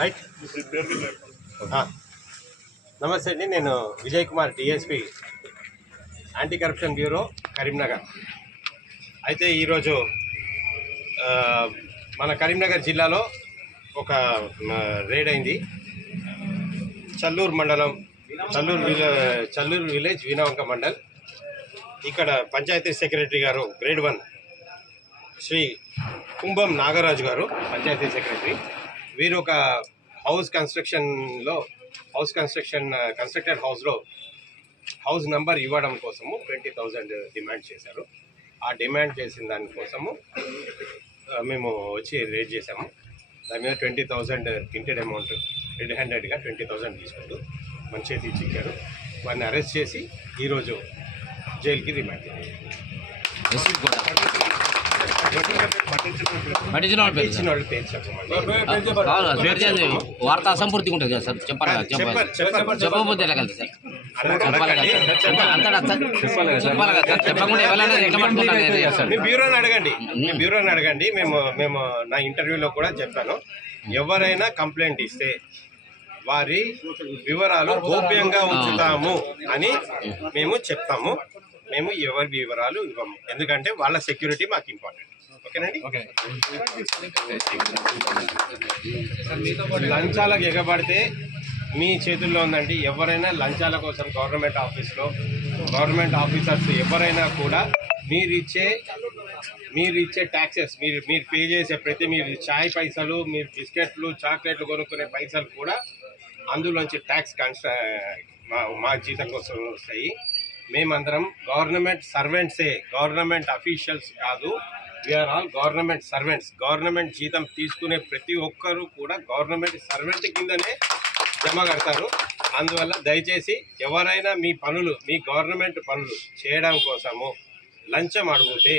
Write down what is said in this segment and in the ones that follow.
Right ah. నమస్తే అండి నేను Vijay Kumar DSP anti corruption bureau Karimnagar అయితే ఈరోజు మన కరీంనగర్ జిల్లాలో ఒక రేడ్ అయింది. చల్లూరు మండలం చల్లూరు విలే చల్లూరు విలేజ్ వినవంక మండల్. ఇక్కడ పంచాయతీ సెక్రటరీ గారు గ్రేడ్ వన్ శ్రీ కుంభం నాగరాజు గారు పంచాయతీ సెక్రటరీ. వీరు ఒక హౌస్ కన్స్ట్రక్షన్లో హౌస్ కన్స్ట్రక్షన్ కన్స్ట్రక్టెడ్ హౌస్లో హౌస్ నెంబర్ ఇవ్వడం కోసము ట్వంటీ థౌజండ్ డిమాండ్ చేశారు. ఆ డిమాండ్ చేసిన దానికోసము మేము వచ్చి రేట్ చేసాము దాని మీద twenty thousand printed amount red హ్యాండెడ్గా ట్వంటీ థౌజండ్ తీసుకుంటూ మన చేతి ఇచ్చారు వారిని అరెస్ట్ చేసి ఈరోజు జైలుకి రిమాండ్ పట్టించిన వాళ్ళు పేరు వార్త అసంపూర్తిగా ఉంటుంది కదా సార్? చెప్పాలి చెప్పాలి చెప్పకపోతే ఎలా కలిసి సార్? బ్యూరోని అడగండి. మీ బ్యూరోని అడగండి. మేము మేము నా ఇంటర్వ్యూలో కూడా చెప్పాను. ఎవరైనా కంప్లైంట్ ఇస్తే వారి వివరాలు గోప్యంగా ఉంచుతాము అని మేము చెప్తాము. మేము ఎవరి వివరాలు ఇవ్వము. ఎందుకంటే వాళ్ళ సెక్యూరిటీ మాకు ఇంపార్టెంట్. ఓకేనండి లంచాలకు ఎగబడితే మీ చేతుల్లో ఉందండి. ఎవరైనా లంచాల కోసం గవర్నమెంట్ ఆఫీస్లో గవర్నమెంట్ ఆఫీసర్స్ ఎవరైనా కూడా మీరు ఇచ్చే మీరు ఇచ్చే ట్యాక్సెస్ మీరు మీరు పే చేసే ప్రతి మీరు చాయ్ పైసలు మీరు బిస్కెట్లు చాక్లెట్లు కొనుక్కునే పైసలు కూడా అందులోంచి ట్యాక్స్ కన్స్ట మా మా జీతం కోసం వస్తాయి. మేమందరం గవర్నమెంట్ సర్వెంట్సే గవర్నమెంట్ అఫీషియల్స్ కాదు we are all government servants government జీతం తీసుకునే ప్రతి ఒక్కరూ కూడా గవర్నమెంట్ సర్వెంట్ కిందనే జమ కడతారు. అందువల్ల దయచేసి ఎవరైనా మీ పనులు మీ గవర్నమెంట్ పనులు చేయడం కోసము లంచం అడిగితే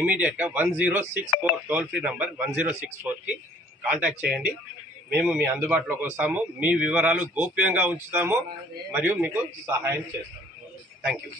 ఇమీడియట్గా one zero six four toll free number one zero six ఫోర్కి కాంటాక్ట్ చేయండి. మేము మీ అందుబాటులోకి వస్తాము. మీ వివరాలు గోప్యంగా ఉంచుతాము మరియు మీకు సహాయం చేస్తాము. Thank you